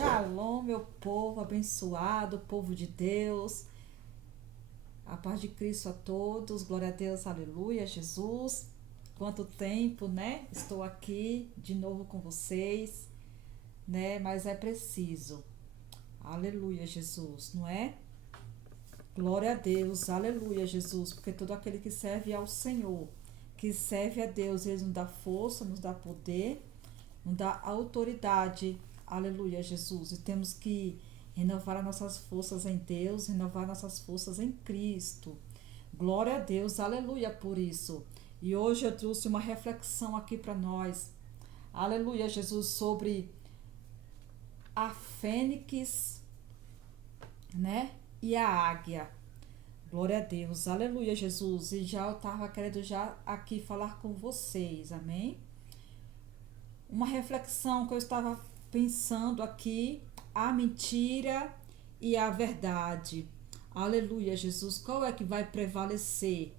Shalom, meu povo abençoado, povo de Deus. A paz de Cristo a todos. Glória a Deus, aleluia, Jesus. Quanto tempo, né? Estou aqui de novo com vocês, né? Mas é preciso. Aleluia, Jesus, não é? Glória a Deus, aleluia, Jesus, porque todo aquele que serve ao Senhor, que serve a Deus, ele nos dá força, nos dá poder, nos dá autoridade. Aleluia, Jesus. E temos que renovar as nossas forças em Deus, renovar nossas forças em Cristo. Glória a Deus, aleluia por isso. E hoje eu trouxe uma reflexão aqui para nós. Aleluia, Jesus, sobre a fênix, né? E a águia. Glória a Deus, aleluia, Jesus. E já eu estava querendo já aqui falar com vocês, amém? Uma reflexão que eu estava pensando aqui, a mentira e a verdade. Aleluia, Jesus. Qual é que vai prevalecer?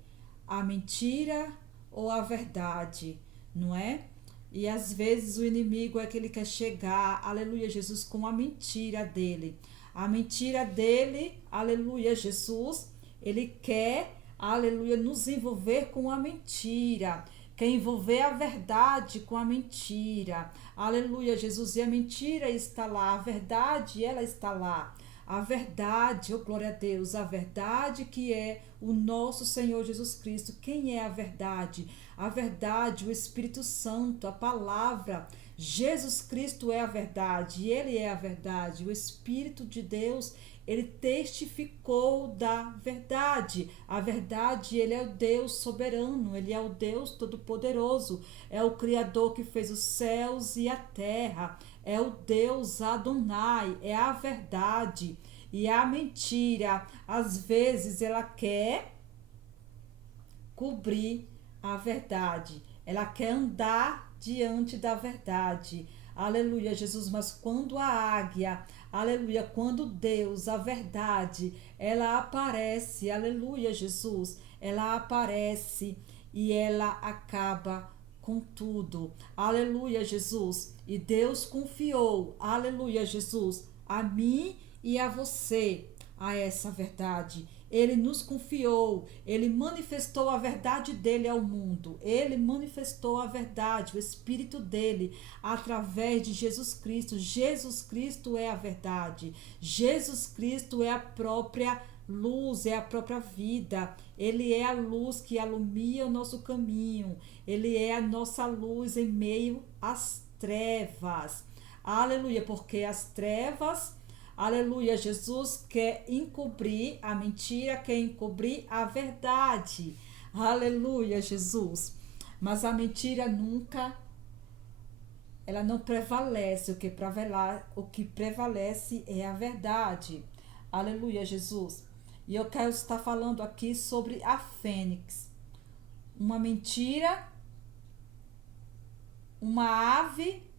A mentira ou a verdade? Não é? E às vezes o inimigo é que ele quer chegar, aleluia, Jesus, com a mentira dele. A mentira dele, aleluia, Jesus, ele quer, aleluia, nos envolver com a mentira. Quer envolver a verdade com a mentira. Aleluia, Jesus. E a mentira está lá, a verdade, ela está lá. A verdade, oh glória a Deus, a verdade que é o nosso Senhor Jesus Cristo. Quem é a verdade? A verdade, o Espírito Santo, a palavra. Jesus Cristo é a verdade, ele é a verdade. O Espírito de Deus, ele testificou da verdade. A verdade, ele é o Deus soberano, ele é o Deus todo-poderoso, é o Criador que fez os céus e a terra, é o Deus Adonai, é a verdade. E a mentira, às vezes, ela quer cobrir a verdade, ela quer andar diante da verdade. Aleluia, Jesus. Mas quando a águia, aleluia, quando Deus, a verdade, ela aparece, aleluia, Jesus, ela aparece e ela acaba com tudo. Aleluia, Jesus. E Deus confiou, aleluia, Jesus, a mim e a você, a essa verdade. Ele nos confiou, ele manifestou a verdade dele ao mundo. Ele manifestou a verdade, o Espírito dele, através de Jesus Cristo. Jesus Cristo é a verdade. Jesus Cristo é a própria luz, é a própria vida. Ele é a luz que alumia o nosso caminho. Ele é a nossa luz em meio às trevas. Aleluia, porque as trevas, aleluia, Jesus quer encobrir a mentira, quer encobrir a verdade. Aleluia, Jesus. Mas a mentira nunca, ela não prevalece. O que prevalece é a verdade. Aleluia, Jesus. E eu quero estar falando aqui sobre a fênix. Uma mentira, uma ave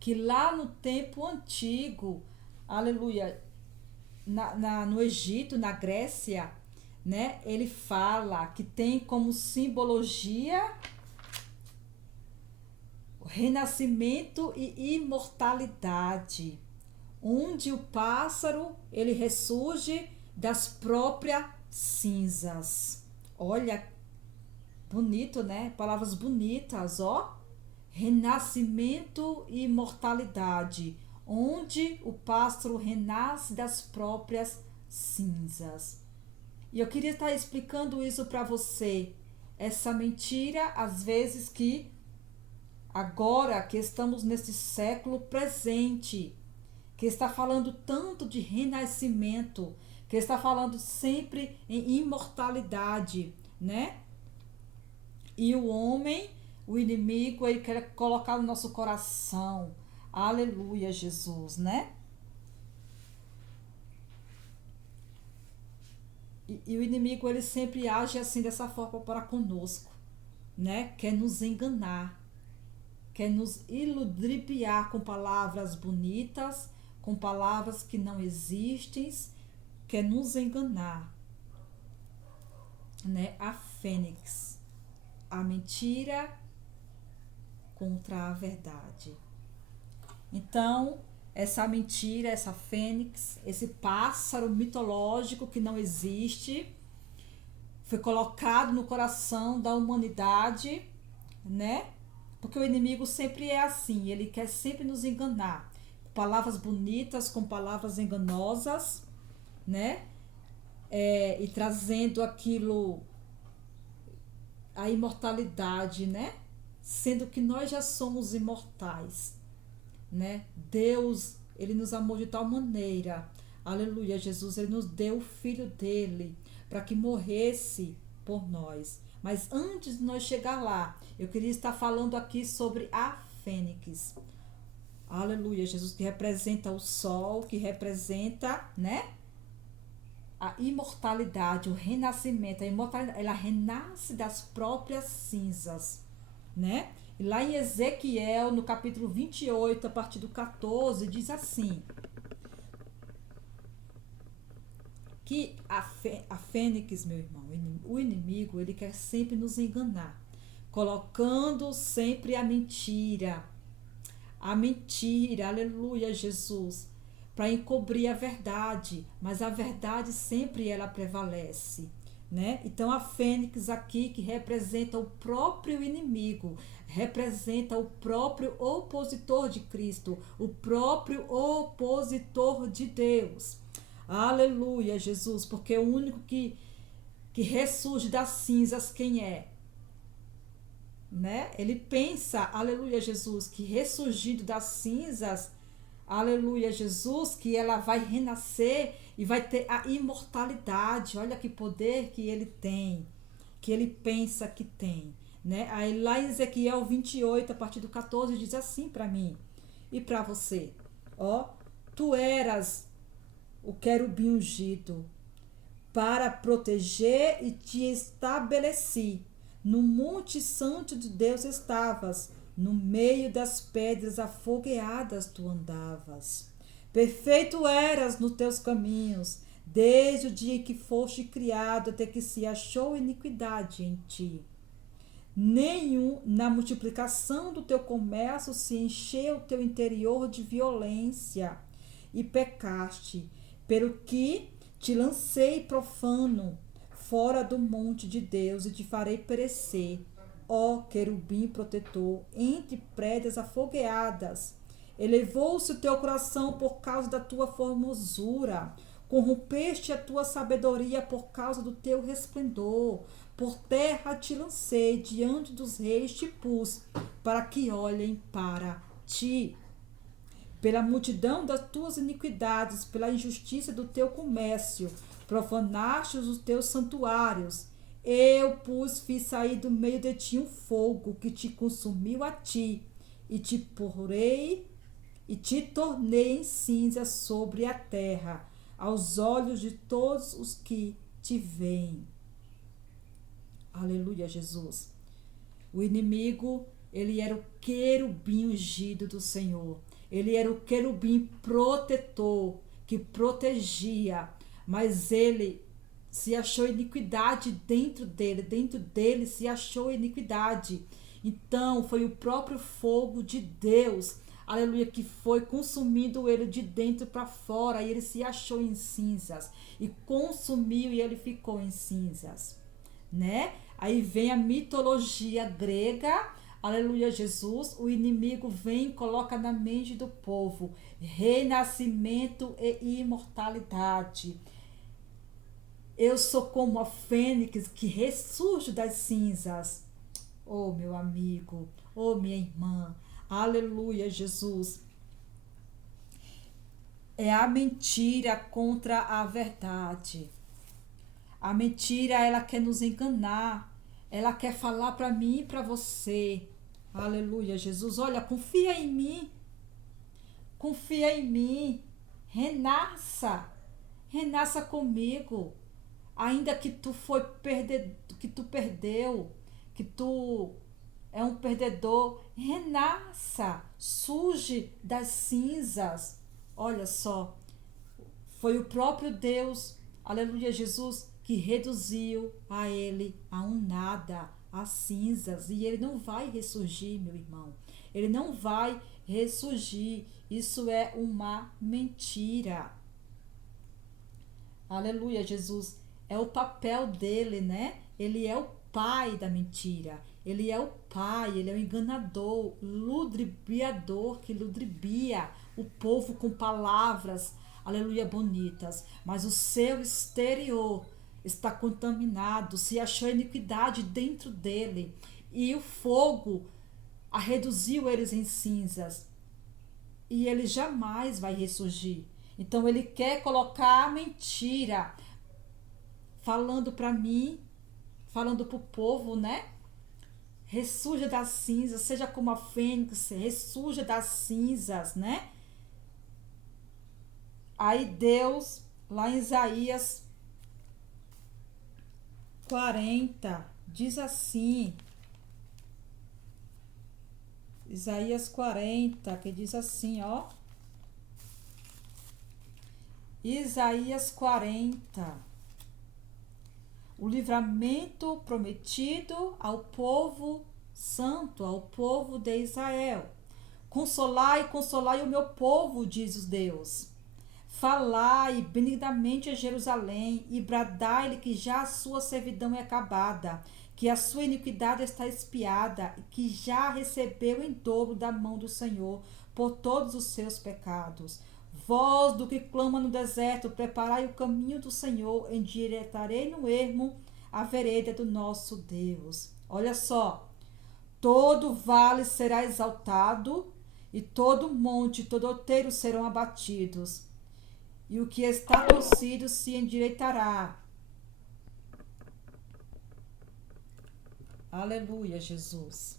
que lá no tempo antigo, aleluia, no Egito, na Grécia, né? Ele fala que tem como simbologia o renascimento e imortalidade, onde o pássaro ele ressurge das próprias cinzas. Olha, bonito, né? Palavras bonitas, ó. Renascimento e imortalidade, onde o pássaro renasce das próprias cinzas. E eu queria estar explicando isso para você. Essa mentira, às vezes, que agora que estamos nesse século presente, que está falando tanto de renascimento, que está falando sempre em imortalidade, né? E o homem, o inimigo, ele quer colocar no nosso coração. Aleluia, Jesus, né? E o inimigo, ele sempre age assim, dessa forma para conosco, né? Quer nos enganar, quer nos iludibriar com palavras bonitas, com palavras que não existem, quer nos enganar, né? A fênix, a mentira contra a verdade. Então, essa mentira, essa fênix, esse pássaro mitológico que não existe, foi colocado no coração da humanidade, né? Porque o inimigo sempre é assim, ele quer sempre nos enganar. Palavras bonitas com palavras enganosas, né? E trazendo aquilo, a imortalidade, né? Sendo que nós já somos imortais, né? Deus, ele nos amou de tal maneira, aleluia, Jesus, ele nos deu o filho dele para que morresse por nós. Mas antes de nós chegar lá, eu queria estar falando aqui sobre a fênix. Aleluia, Jesus, que representa o sol, que representa, né? A imortalidade, o renascimento. A imortalidade, ela renasce das próprias cinzas, né? E lá em Ezequiel, no capítulo 28, a partir do 14, diz assim, que a fênix, meu irmão, o inimigo, ele quer sempre nos enganar, colocando sempre a mentira, aleluia, Jesus, para encobrir a verdade, mas a verdade sempre ela prevalece, né? Então a fênix aqui, que representa o próprio inimigo, representa o próprio opositor de Cristo, o próprio opositor de Deus. Aleluia, Jesus, porque o único que ressurge das cinzas, quem é? Né? Ele pensa, aleluia, Jesus, que ressurgindo das cinzas, aleluia, Jesus, que ela vai renascer e vai ter a imortalidade. Olha que poder que ele tem, que ele pensa que tem, né? Aí lá em Ezequiel 28, a partir do 14, diz assim para mim e para você, ó, tu eras o querubim ungido para proteger e te estabeleci. No monte santo de Deus estavas, no meio das pedras afogueadas tu andavas. Perfeito eras nos teus caminhos, desde o dia que foste criado até que se achou iniquidade em ti. Nenhum na multiplicação do teu comércio se encheu o teu interior de violência e pecaste, pelo que te lancei profano fora do monte de Deus e te farei perecer, ó querubim protetor, entre prédias afogueadas. Elevou-se o teu coração por causa da tua formosura, corrompeste a tua sabedoria por causa do teu resplendor. Por terra te lancei, diante dos reis te pus, para que olhem para ti. Pela multidão das tuas iniquidades, pela injustiça do teu comércio, profanaste os teus santuários. Eu, fiz sair do meio de ti um fogo que te consumiu a ti, e te porei e te tornei em cinza sobre a terra, aos olhos de todos os que te veem. Aleluia, Jesus. O inimigo, ele era o querubim ungido do Senhor. Ele era o querubim protetor, que protegia, mas ele se achou iniquidade dentro dele se achou iniquidade. Então foi o próprio fogo de Deus, aleluia, que foi consumindo ele de dentro para fora, e ele se achou em cinzas, e consumiu e ele ficou em cinzas, né? Aí vem a mitologia grega, aleluia, Jesus, o inimigo vem e coloca na mente do povo renascimento e imortalidade. Eu sou como a fênix que ressurge das cinzas. Oh, meu amigo, oh, minha irmã, aleluia, Jesus. É a mentira contra a verdade. A mentira, ela quer nos enganar. Ela quer falar para mim e para você. Aleluia, Jesus. Olha, confia em mim. Confia em mim. Renasça. Renasça comigo. Ainda que tu que tu perdeu, que tu é um perdedor, renasça. Surge das cinzas. Olha só. Foi o próprio Deus, aleluia, Jesus, que reduziu a ele a um nada, a cinzas, e ele não vai ressurgir, meu irmão. Ele não vai ressurgir. Isso é uma mentira. Aleluia, Jesus. É o papel dele, né? Ele é o pai da mentira. Ele é o pai, ele é o enganador, ludibriador que ludibribia o povo com palavras, aleluia, bonitas. Mas o seu exterior está contaminado, se achou iniquidade dentro dele. E o fogo reduziu eles em cinzas. E ele jamais vai ressurgir. Então ele quer colocar a mentira, falando para mim, falando para o povo, né? Ressurja das cinzas, seja como a fênix, ressurja das cinzas, né? Aí Deus, lá em Isaías 40, diz assim, Isaías 40, que diz assim, ó. Isaías 40. O livramento prometido ao povo santo, ao povo de Israel. Consolai, consolai o meu povo, diz o Deus. Falai benignamente a Jerusalém e bradai-lhe que já a sua servidão é acabada, que a sua iniquidade está expiada, que já recebeu em dobro da mão do Senhor por todos os seus pecados. Vós do que clama no deserto, preparai o caminho do Senhor, endireitarei no ermo a vereda do nosso Deus. Olha só, todo vale será exaltado, e todo monte, todo outeiro serão abatidos, e o que está torcido se endireitará. Aleluia, Jesus.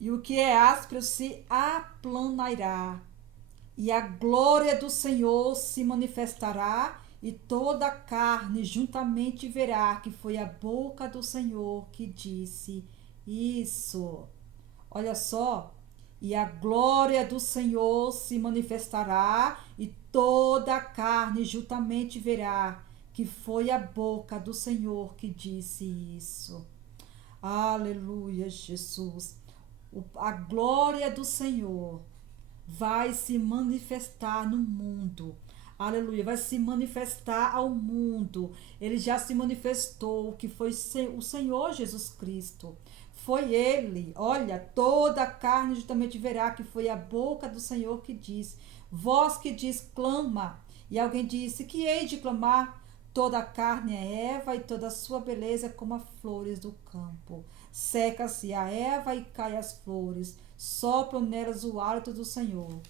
E o que é áspero se aplanará, e a glória do Senhor se manifestará, e toda a carne juntamente verá que foi a boca do Senhor que disse isso. Olha só, e a glória do Senhor se manifestará, e toda a carne juntamente verá que foi a boca do Senhor que disse isso. Aleluia, Jesus. A glória do Senhor vai se manifestar no mundo. Aleluia, vai se manifestar ao mundo. Ele já se manifestou, que foi o Senhor Jesus Cristo. Foi ele. Olha, toda a carne justamente verá que foi a boca do Senhor que diz. Voz que diz, clama. E alguém disse, que hei de clamar? Toda a carne é erva e toda a sua beleza é como as flores do campo. Seca-se a erva e cai as flores, sopram nelas o hálito do Senhor.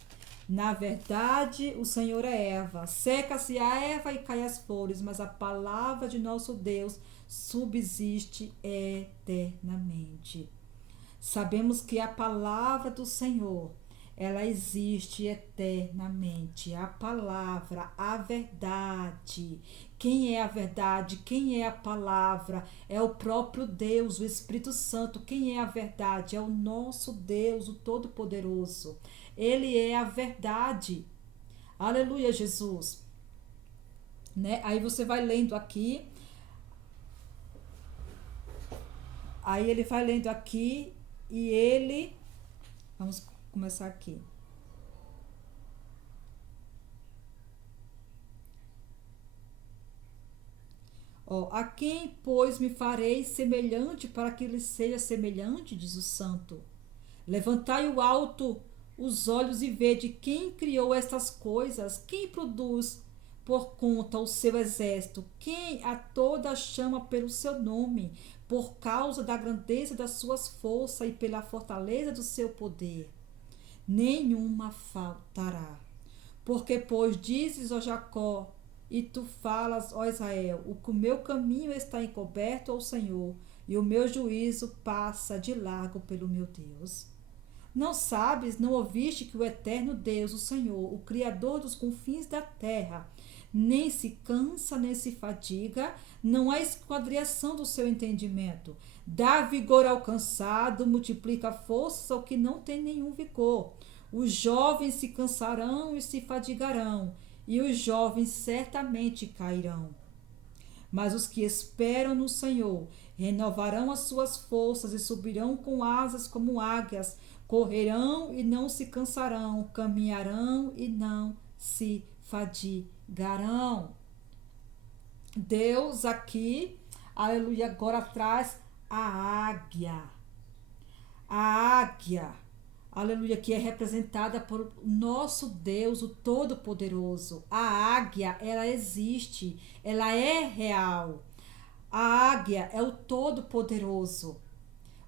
Na verdade, o Senhor é erva, seca-se a erva e cai as flores, mas a palavra de nosso Deus subsiste eternamente. Sabemos que a palavra do Senhor, ela existe eternamente. A palavra, a verdade. Quem é a verdade? Quem é a palavra? É o próprio Deus, o Espírito Santo. Quem é a verdade? É o nosso Deus, o Todo-Poderoso. Ele é a verdade. Aleluia, Jesus. Né? Aí você vai lendo aqui. Aí ele vai lendo aqui e ele... Vamos começar aqui. A quem, pois, me farei semelhante para que ele seja semelhante, diz o santo. Levantai o alto os olhos e vede quem criou estas coisas, quem produz por conta o seu exército, quem a toda chama pelo seu nome, por causa da grandeza das suas forças e pela fortaleza do seu poder. Nenhuma faltará. Porque, pois, dizes, ó Jacó, e tu falas, ó Israel, o meu caminho está encoberto ao Senhor, e o meu juízo passa de largo pelo meu Deus. Não sabes, não ouviste que o eterno Deus, o Senhor, o Criador dos confins da terra, nem se cansa, nem se fadiga, não há esquadriação do seu entendimento. Dá vigor ao cansado, multiplica forças ao que não tem nenhum vigor. Os jovens se cansarão e se fadigarão, e os jovens certamente cairão. Mas os que esperam no Senhor Renovarão as suas forças e subirão com asas como águias. Correrão e não se cansarão, caminharão e não se fadigarão. Deus aqui, aleluia, agora traz a águia. A águia, aleluia, que é representada por nosso Deus, o Todo-Poderoso. A águia, ela existe, ela é real. A águia é o Todo-Poderoso.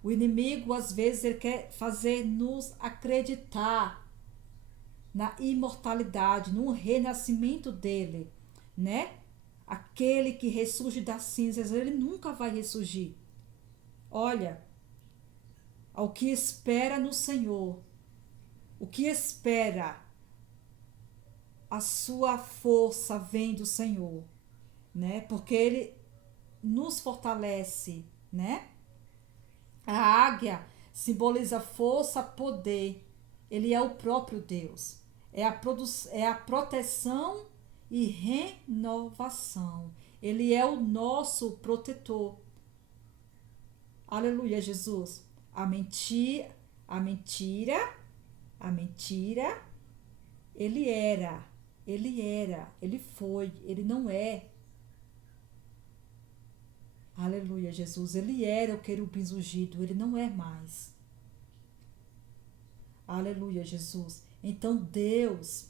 O inimigo, às vezes, ele quer fazer nos acreditar na imortalidade, no renascimento dele, né? Aquele que ressurge das cinzas, ele nunca vai ressurgir. Olha, ao que espera no Senhor, o que espera, a sua força vem do Senhor, né? Porque ele nos fortalece, né? A águia simboliza força, poder. Ele é o próprio Deus. É a proteção e renovação. Ele é o nosso protetor. Aleluia, Jesus. A mentira, ele era, ele foi, ele não é. Aleluia, Jesus. Ele era o querubim ungido, ele não é mais. Aleluia, Jesus. Então Deus,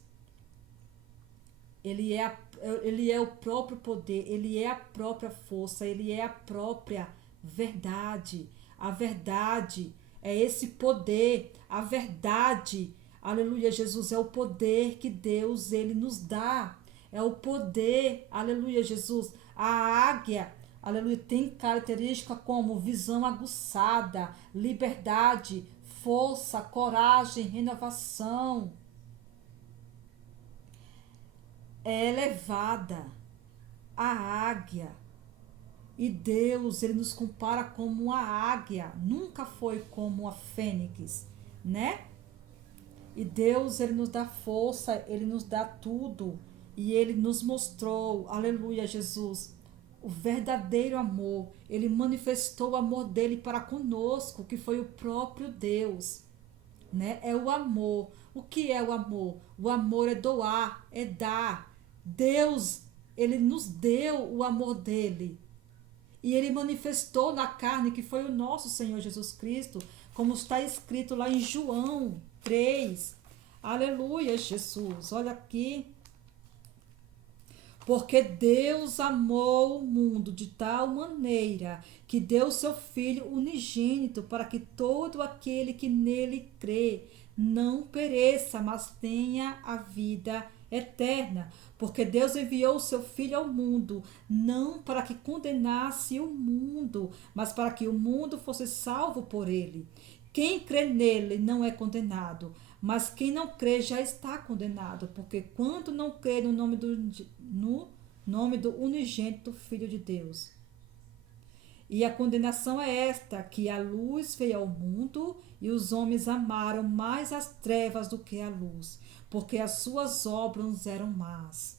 ele é o próprio poder, ele é a própria força, ele é a própria verdade. A verdade é esse poder, a verdade, aleluia, Jesus, é o poder que Deus, ele nos dá. É o poder, aleluia, Jesus. A águia, aleluia, tem característica como visão aguçada, liberdade, força, coragem, renovação. É elevada. A águia. E Deus, ele nos compara como a águia, nunca foi como a fênix, né? E Deus, ele nos dá força, ele nos dá tudo. E ele nos mostrou, aleluia, Jesus, o verdadeiro amor. Ele manifestou o amor dele para conosco, que foi o próprio Deus, né? É o amor. O que é o amor? O amor é doar, é dar. Deus, ele nos deu o amor dele. E ele manifestou na carne, que foi o nosso Senhor Jesus Cristo, como está escrito lá em João 3. Aleluia, Jesus. Olha aqui. Porque Deus amou o mundo de tal maneira que deu seu Filho unigênito para que todo aquele que nele crê não pereça, mas tenha a vida eterna. Porque Deus enviou o seu Filho ao mundo, não para que condenasse o mundo, mas para que o mundo fosse salvo por ele. Quem crê nele não é condenado, mas quem não crê já está condenado, porque quando não crê no nome do unigênito Filho de Deus. E a condenação é esta, que a luz veio ao mundo e os homens amaram mais as trevas do que a luz, porque as suas obras eram más.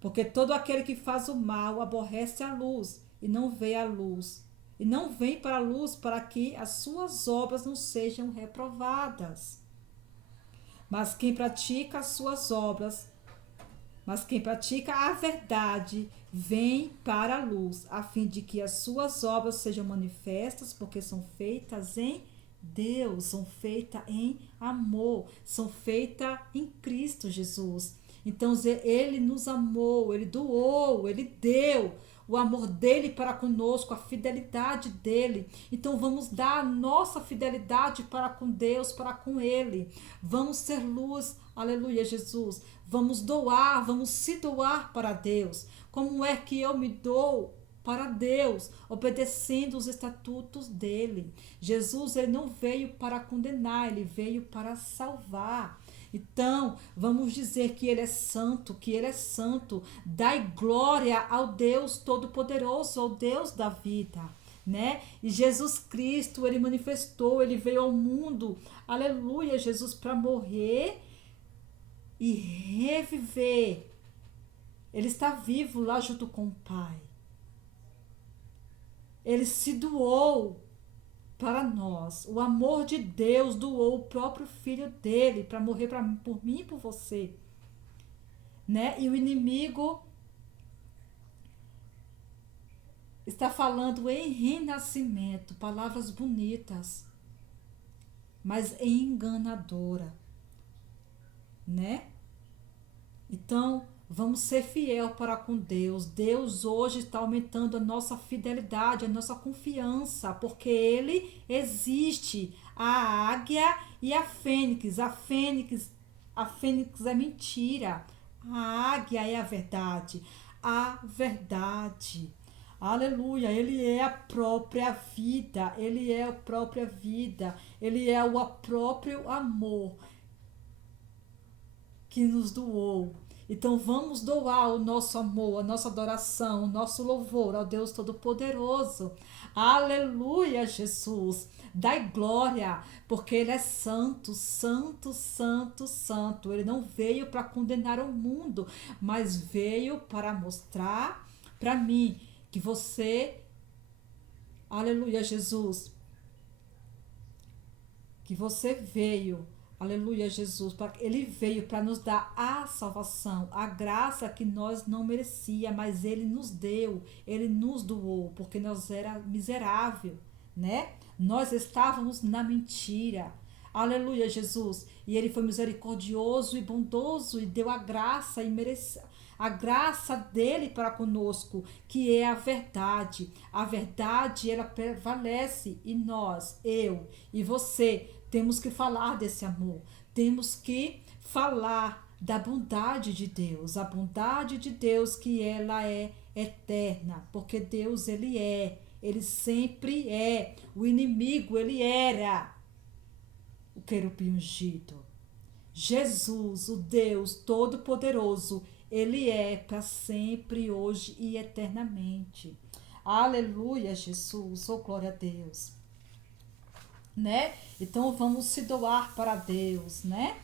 Porque todo aquele que faz o mal aborrece a luz e não vê a luz, e não vem para a luz para que as suas obras não sejam reprovadas. Mas quem pratica as suas obras, mas quem pratica a verdade, vem para a luz, a fim de que as suas obras sejam manifestas, porque são feitas em Deus, são feitas em amor, são feitas em Cristo Jesus. Então ele nos amou, ele doou, ele deu o amor dele para conosco, a fidelidade dele. Então vamos dar a nossa fidelidade para com Deus, para com ele. Vamos ser luz, aleluia, Jesus. Vamos doar, vamos se doar para Deus. Como é que eu me dou para Deus? Obedecendo os estatutos dele. Jesus, ele não veio para condenar, ele veio para salvar. Então, vamos dizer que ele é santo, que ele é santo. Dai glória ao Deus Todo-Poderoso, ao Deus da vida, né? E Jesus Cristo, ele manifestou, ele veio ao mundo, aleluia, Jesus, para morrer e reviver. Ele está vivo lá junto com o Pai. Ele se doou para nós. O amor de Deus doou o próprio filho dele para morrer por mim e por você. Né? E o inimigo está falando em renascimento, palavras bonitas, mas enganadora, né? Então, vamos ser fiel para com Deus. Deus hoje está aumentando a nossa fidelidade, a nossa confiança, porque Ele existe. A águia e a fênix. A fênix é mentira. A águia é a verdade. A verdade. Aleluia, Ele é a própria vida, Ele é a própria vida, Ele é o próprio amor que nos doou. Então vamos doar o nosso amor, a nossa adoração, o nosso louvor ao Deus Todo-Poderoso. Aleluia, Jesus. Dai glória, porque Ele é santo, santo, santo, santo. Ele não veio para condenar o mundo, mas veio para mostrar para mim que você, aleluia, Jesus, que você veio, aleluia, Jesus, Ele veio para nos dar a salvação, a graça que nós não merecia, mas Ele nos deu, Ele nos doou, porque nós era miserável, né? Nós estávamos na mentira. Aleluia, Jesus. E Ele foi misericordioso e bondoso e deu a graça e mereceu a graça dele para conosco, que é a verdade. A verdade, ela prevalece e nós, eu e você, temos que falar desse amor. Temos que falar da bondade de Deus. A bondade de Deus, que ela é eterna, porque Deus, Ele sempre é. O inimigo, ele era o querubim ungido. Jesus, o Deus Todo-Poderoso, Ele é para sempre, hoje e eternamente. Aleluia, Jesus, oh glória a Deus. Né? Então vamos se doar para Deus, né?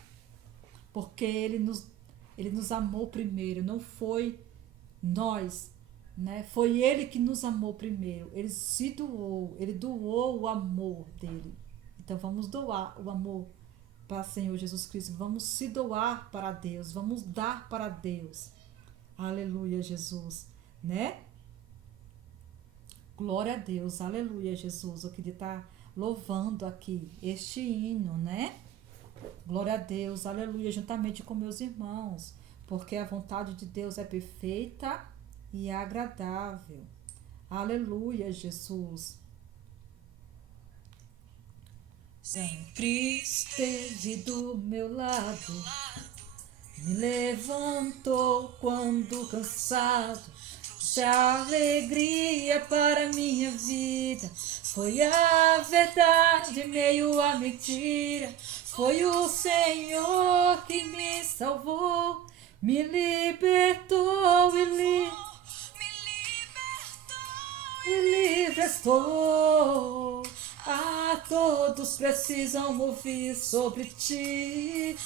Porque Ele nos amou primeiro, não foi nós, né? Foi Ele que nos amou primeiro. Ele se doou, Ele doou o amor dele. Então vamos doar o amor para o Senhor Jesus Cristo. Vamos se doar para Deus, vamos dar para Deus. Aleluia, Jesus, né? Glória a Deus, aleluia, Jesus. Eu queria estar louvando aqui este hino, né? Glória a Deus, aleluia, juntamente com meus irmãos, porque a vontade de Deus é perfeita e agradável. Aleluia, Jesus. Sempre esteve do meu lado, me levantou quando cansado, trouxe alegria para minha vida. Foi a verdade em meio à mentira, foi o Senhor que me salvou, me libertou e livre estou. A todos precisam ouvir sobre ti.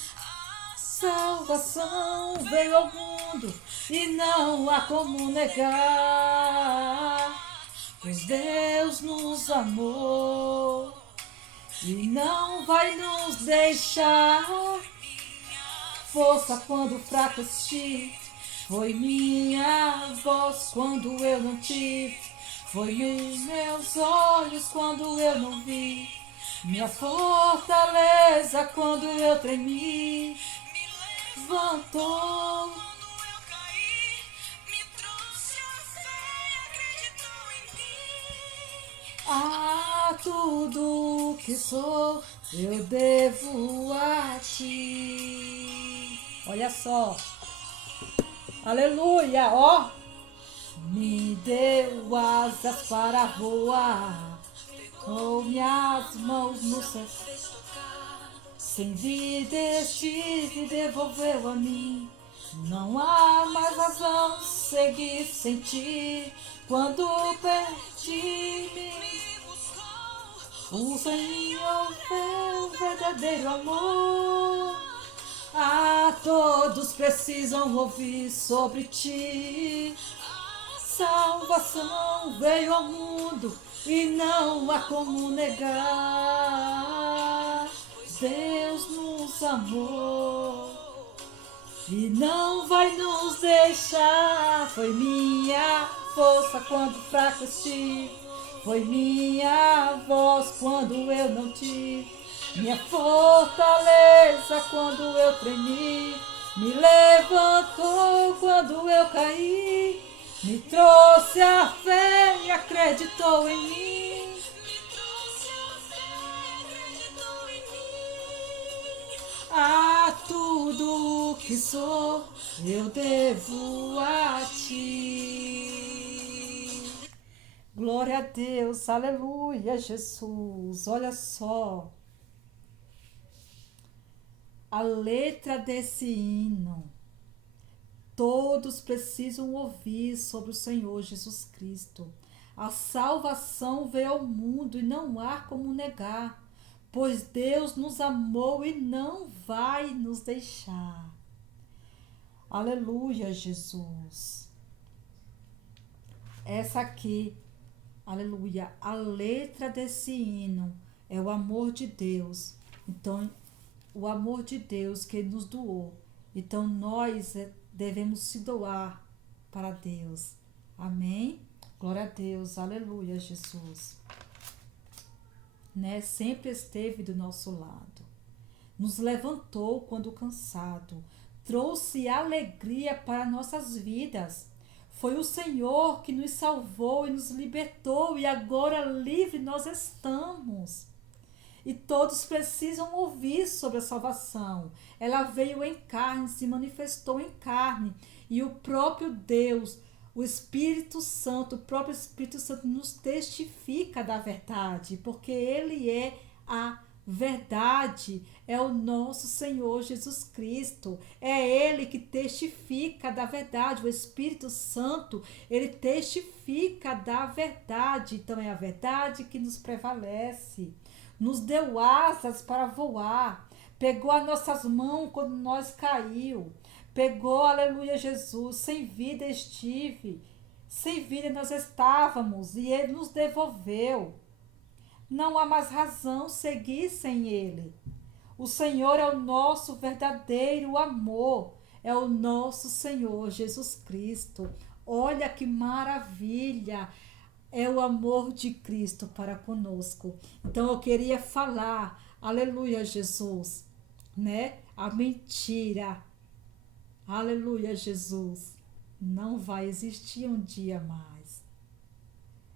Salvação veio ao mundo e não há como negar, pois Deus nos amou e não vai nos deixar. Força quando fraqueci, foi minha voz quando eu não tive, foi meus olhos quando eu não vi, minha fortaleza quando eu tremi. Levantou quando eu caí, me trouxe a fé e acreditou em mim. Ah, tudo que sou eu devo a ti. Olha só, aleluia, ó. Me deu asas para voar, com minhas mãos no céu. Sem vida estive e devolveu a mim. Não há mais razão seguir sem ti. Quando perdi-me, o Senhor fez verdadeiro amor. Ah, todos precisam ouvir sobre ti. salvação veio ao mundo e não há como negar. Deus nos amou e não vai nos deixar. Foi minha força quando fraco estive, foi minha voz quando eu não tive, minha fortaleza quando eu tremi, me levantou quando eu caí, me trouxe a fé e acreditou em mim. A tudo que sou eu devo a ti. Glória a Deus, aleluia, Jesus. Olha só a letra desse hino. Todos precisam ouvir sobre o Senhor Jesus Cristo. A salvação veio ao mundo e não há como negar, pois Deus nos amou e não vai nos deixar. Aleluia, Jesus. Essa aqui, aleluia, a letra desse hino é o amor de Deus. Então, o amor de Deus que Ele nos doou. Então, nós devemos se doar para Deus. Amém? Glória a Deus, aleluia, Jesus. Né? Sempre esteve do nosso lado. Nos levantou quando cansado. Trouxe alegria para nossas vidas. Foi o Senhor que nos salvou e nos libertou, e agora livre nós estamos. E todos precisam ouvir sobre a salvação. Ela veio em carne, se manifestou em carne. E o próprio Deus, o Espírito Santo, o próprio Espírito Santo nos testifica da verdade, porque Ele é a verdade, é o nosso Senhor Jesus Cristo. É Ele que testifica da verdade. O Espírito Santo, Ele testifica da verdade. Então é a verdade que nos prevalece. Nos deu asas para voar, pegou as nossas mãos quando nós caiu, pegou, aleluia, Jesus, sem vida estive, sem vida nós estávamos e Ele nos devolveu. Não há mais razão seguir sem Ele. O Senhor é o nosso verdadeiro amor, é o nosso Senhor Jesus Cristo. Olha que maravilha! É o amor de Cristo para conosco. Então eu queria falar, aleluia, Jesus, né? A mentira, aleluia, Jesus, não vai existir um dia mais.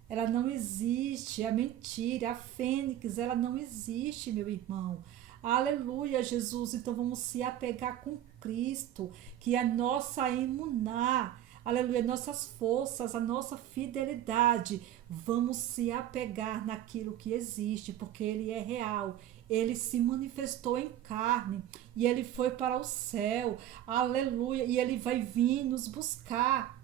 Ela não existe, a mentira, a fênix, ela não existe, meu irmão. Aleluia, Jesus. Então vamos se apegar com Cristo, que é nossa imuná. Aleluia, nossas forças, a nossa fidelidade. Vamos se apegar naquilo que existe, porque Ele é real. Ele se manifestou em carne e Ele foi para o céu. Aleluia, e Ele vai vir nos buscar.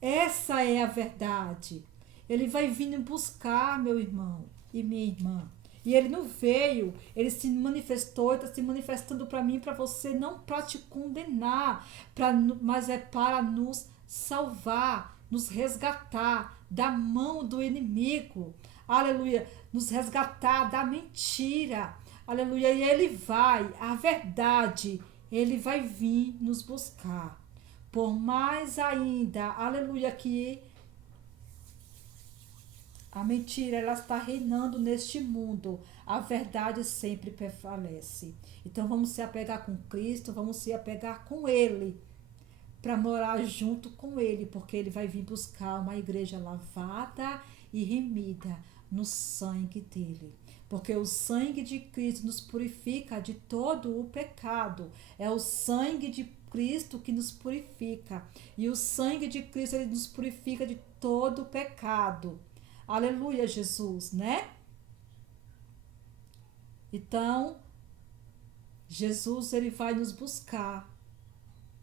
Essa é a verdade. Ele vai vir nos buscar, meu irmão e minha irmã. E Ele não veio, Ele se manifestou, está se manifestando para mim e para você, não para te condenar, mas é para nos salvar, nos resgatar da mão do inimigo. Aleluia, nos resgatar da mentira. Aleluia, e Ele vai, a verdade, Ele vai vir nos buscar. Por mais ainda, aleluia, que a mentira, ela está reinando neste mundo. A verdade sempre prevalece. Então vamos se apegar com Cristo, vamos se apegar com Ele, para morar junto com Ele, porque Ele vai vir buscar uma igreja lavada e remida no sangue dele. Porque o sangue de Cristo nos purifica de todo o pecado. É o sangue de Cristo que nos purifica. E o sangue de Cristo, ele nos purifica de todo o pecado. Aleluia, Jesus, né? Então, Jesus, ele vai nos buscar.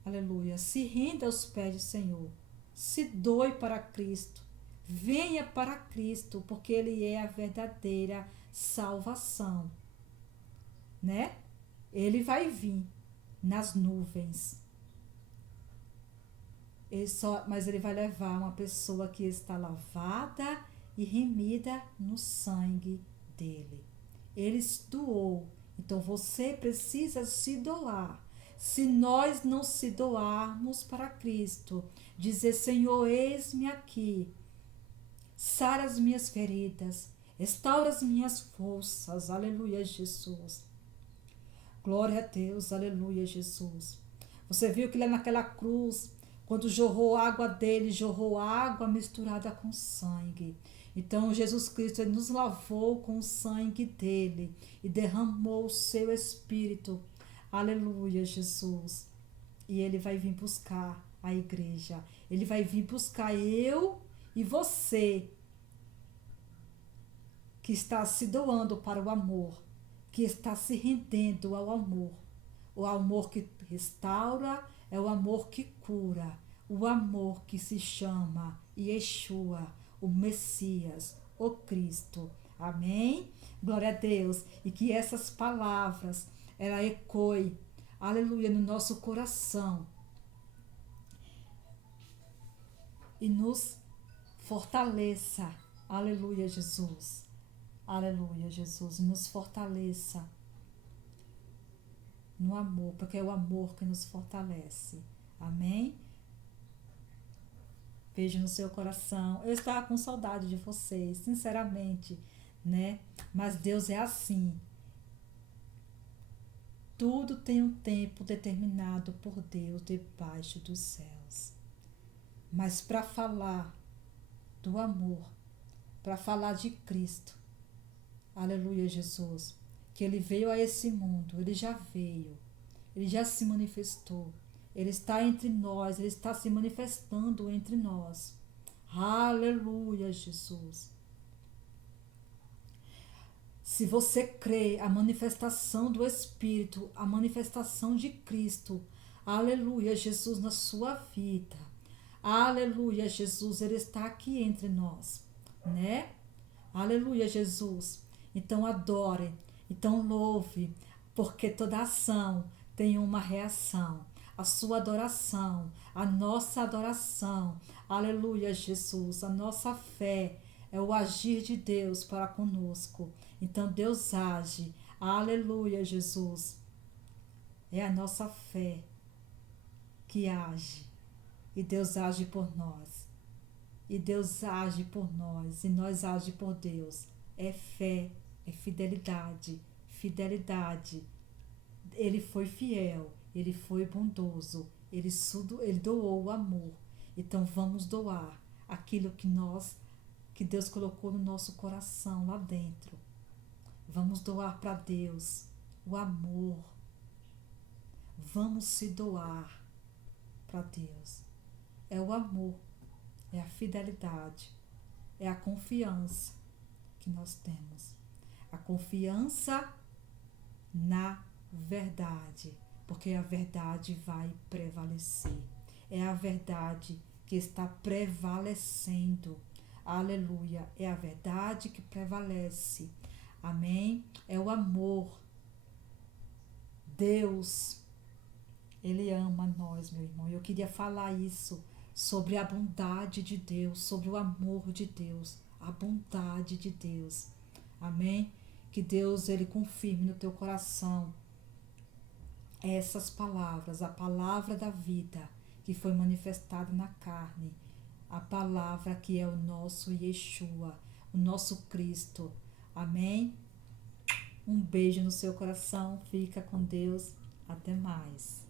Aleluia. Se renda aos pés do Senhor. Se doe para Cristo. Venha para Cristo, porque Ele é a verdadeira salvação. Né? Ele vai vir nas nuvens. Mas ele vai levar uma pessoa que está lavada e remida no sangue dele. Ele se doou. Então você precisa se doar. Se nós não se doarmos para Cristo, dizer: Senhor, eis-me aqui, sara as minhas feridas, restaura as minhas forças, aleluia, Jesus. Glória a Deus, aleluia, Jesus. Você viu que lá naquela cruz, quando jorrou água dele, jorrou água misturada com sangue. Então Jesus Cristo, ele nos lavou com o sangue dele e derramou o seu Espírito. Aleluia, Jesus. E ele vai vir buscar a igreja. Ele vai vir buscar eu e você que está se doando para o amor, que está se rendendo ao amor. O amor que restaura é o amor que cura. O amor que se chama Yeshua, o Messias, o Cristo. Amém? Glória a Deus. E que essas palavras, ela ecoe, aleluia, no nosso coração. E nos fortaleça. Aleluia, Jesus. Aleluia, Jesus. E nos fortaleça no amor, porque é o amor que nos fortalece. Amém? Beijo no seu coração. Eu estava com saudade de vocês, sinceramente, né? Mas Deus é assim. Tudo tem um tempo determinado por Deus debaixo dos céus. Mas para falar do amor, para falar de Cristo, aleluia, Jesus, que ele veio a esse mundo, ele já veio, ele já se manifestou, ele está entre nós, ele está se manifestando entre nós. Aleluia, Jesus. Se você crê a manifestação do Espírito, a manifestação de Cristo, aleluia, Jesus, na sua vida, aleluia, Jesus, ele está aqui entre nós, né? Aleluia, Jesus. Então adore, então louve, porque toda ação tem uma reação. A sua adoração, a nossa adoração, aleluia, Jesus, a nossa fé é o agir de Deus para conosco. Então Deus age, aleluia, Jesus. É a nossa fé que age, e Deus age por nós. E Deus age por nós, e nós age por Deus. É fé, é fidelidade, fidelidade. Ele foi fiel, ele foi bondoso, ele doou o amor. Então vamos doar aquilo que Deus colocou no nosso coração lá dentro. Vamos doar para Deus o amor. Vamos se doar para Deus. É o amor, é a fidelidade, é a confiança que nós temos. A confiança na verdade, porque a verdade vai prevalecer. É a verdade que está prevalecendo. Aleluia, é a verdade que prevalece. Amém? É o amor. Deus, ele ama nós, meu irmão. Eu queria falar isso sobre a bondade de Deus, sobre o amor de Deus, a bondade de Deus. Amém? Que Deus, ele confirme no teu coração essas palavras, a palavra da vida que foi manifestada na carne, a palavra que é o nosso Yeshua, o nosso Cristo. Amém? Um beijo no seu coração, fica com Deus, até mais.